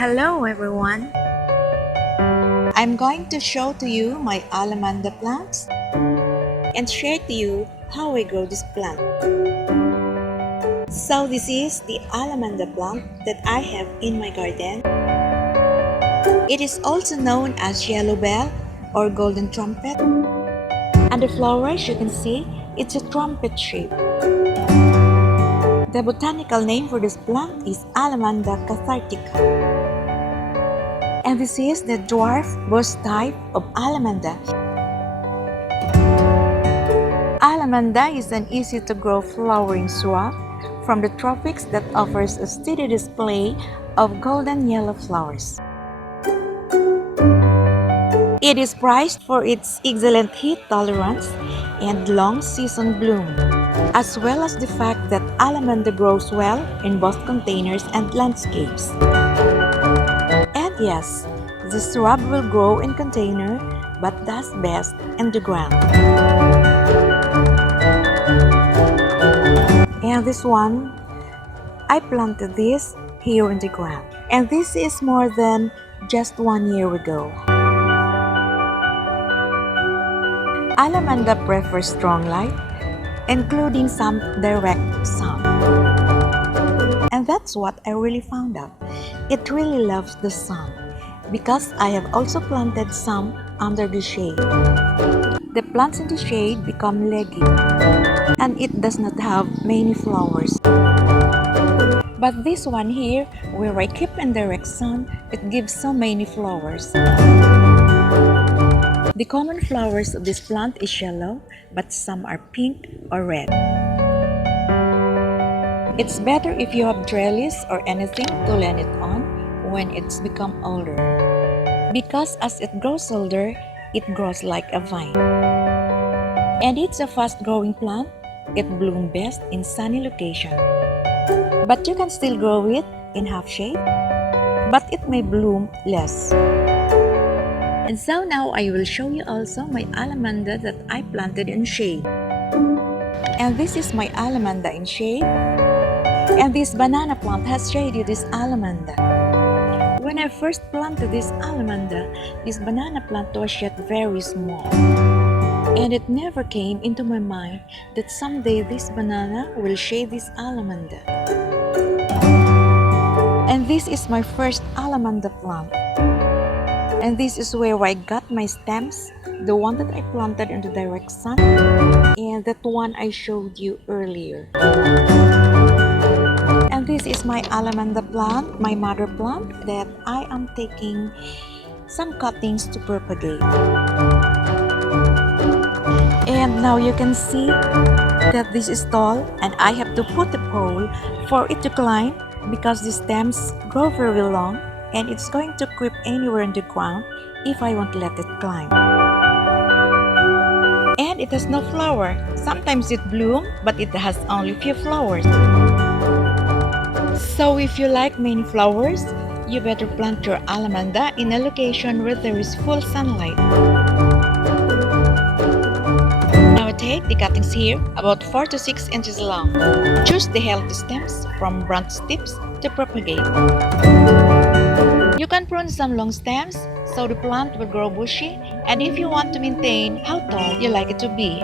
Hello everyone! I'm going to show to you my Allamanda plants and share to you how I grow this plant. So this is the Allamanda plant that I have in my garden. It is also known as yellow bell or golden trumpet. And the flowers you can see, it's a trumpet shape. The botanical name for this plant is Allamanda cathartica. And this is the dwarf bush type of Allamanda. Allamanda is an easy-to-grow flowering shrub from the tropics that offers a steady display of golden yellow flowers. It is prized for its excellent heat tolerance and long season bloom, as well as the fact that Allamanda grows well in both containers and landscapes. And yes, the shrub will grow in container but does best in the ground. And this one, I planted this here in the ground. And this is more than just 1 year ago. Allamanda prefers strong light, including some direct sun. And that's what I really found out. It really loves the sun because I have also planted some under the shade. The plants in the shade become leggy and it does not have many flowers. But this one here, where I keep in direct sun, it gives so many flowers. The common flowers of this plant is yellow, but some are pink or red. It's better if you have trellis or anything to land it on when it's become older. Because as it grows older, it grows like a vine. And it's a fast-growing plant. It blooms best in sunny location. But you can still grow it in half shade, but it may bloom less. And so now I will show you also my Allamanda that I planted in shade. And this is my Allamanda in shade. And this banana plant has shaded this Allamanda. When I first planted this Allamanda, this banana plant was yet very small. And it never came into my mind that someday this banana will shade this Allamanda. And this is my first Allamanda plant. And this is where I got my stems, the one that I planted in the direct sun, and that one I showed you earlier. And this is my Allamanda plant, my mother plant, that I am taking some cuttings to propagate. And now you can see that this is tall and I have to put a pole for it to climb because the stems grow very long and it's going to creep anywhere in the ground if I won't let it climb. And it has no flower. Sometimes it blooms, but it has only few flowers. So if you like many flowers, you better plant your Allamanda in a location where there is full sunlight. Now I take the cuttings here, about 4 to 6 inches long. Choose the healthy stems from branch tips to propagate. You can prune some long stems so the plant will grow bushy, and if you want to maintain how tall you like it to be.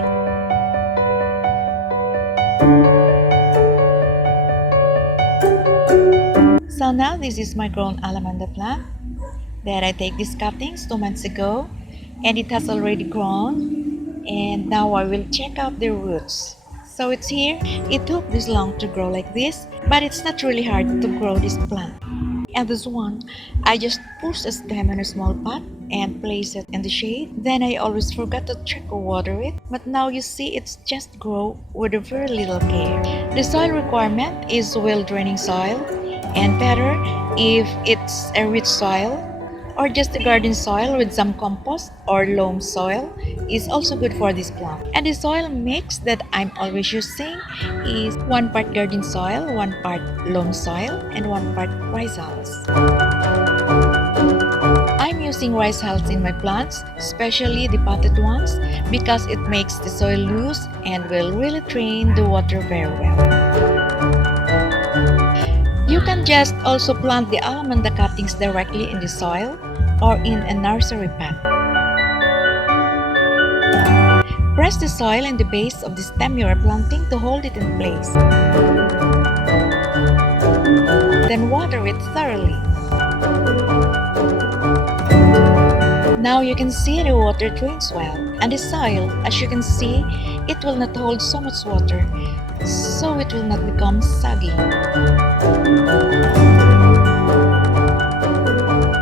So now this is my grown Allamanda plant that I take these cuttings 2 months ago, and it has already grown, and now I will check out the roots. So it's here. It took this long to grow like this, but it's not really hard to grow this plant. And this one, I just push a stem in a small pot and place it in the shade. Then I always forgot to check or water it. But now you see it's just grow with a very little care. The soil requirement is well-draining soil, and better if it's a rich soil or just a garden soil with some compost or loam soil is also good for this plant. And the soil mix that I'm always using is 1 part garden soil, 1 part loam soil, and 1 part rice hulls. I'm using rice hulls in my plants, especially the potted ones, because it makes the soil loose and will really drain the water very well. You can just also plant the Allamanda cuttings directly in the soil or in a nursery pot. Press the soil in the base of the stem you are planting to hold it in place. Then water it thoroughly. Now you can see the water drains well, and the soil, as you can see, it will not hold so much water, so it will not become soggy.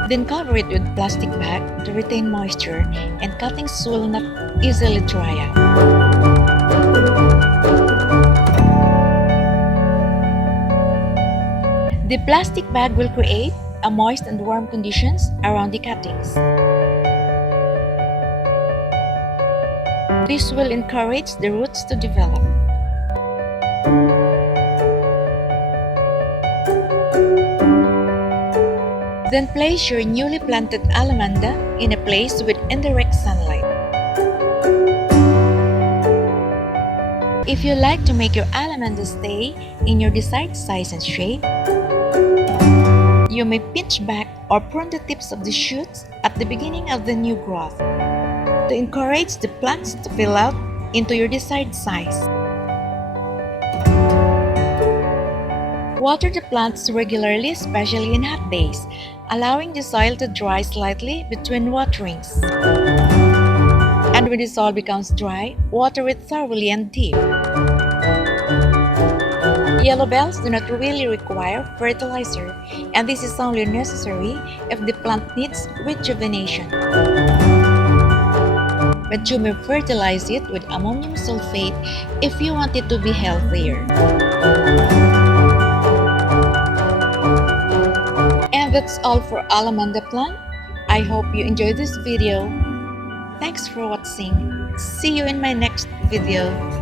Then cover it with plastic bag to retain moisture, and cuttings will not easily dry out. The plastic bag will create a moist and warm conditions around the cuttings. This will encourage the roots to develop. Then place your newly planted Allamanda in a place with indirect sunlight. If you like to make your Allamanda stay in your desired size and shape, you may pinch back or prune the tips of the shoots at the beginning of the new growth to encourage the plants to fill out into your desired size. Water the plants regularly, especially in hot days, allowing the soil to dry slightly between waterings. And when the soil becomes dry, water it thoroughly and deep. Yellow bells do not really require fertilizer, and this is only necessary if the plant needs rejuvenation. But you may fertilize it with ammonium sulfate if you want it to be healthier. And that's all for Allamanda plant. I hope you enjoyed this video. Thanks for watching. See you in my next video.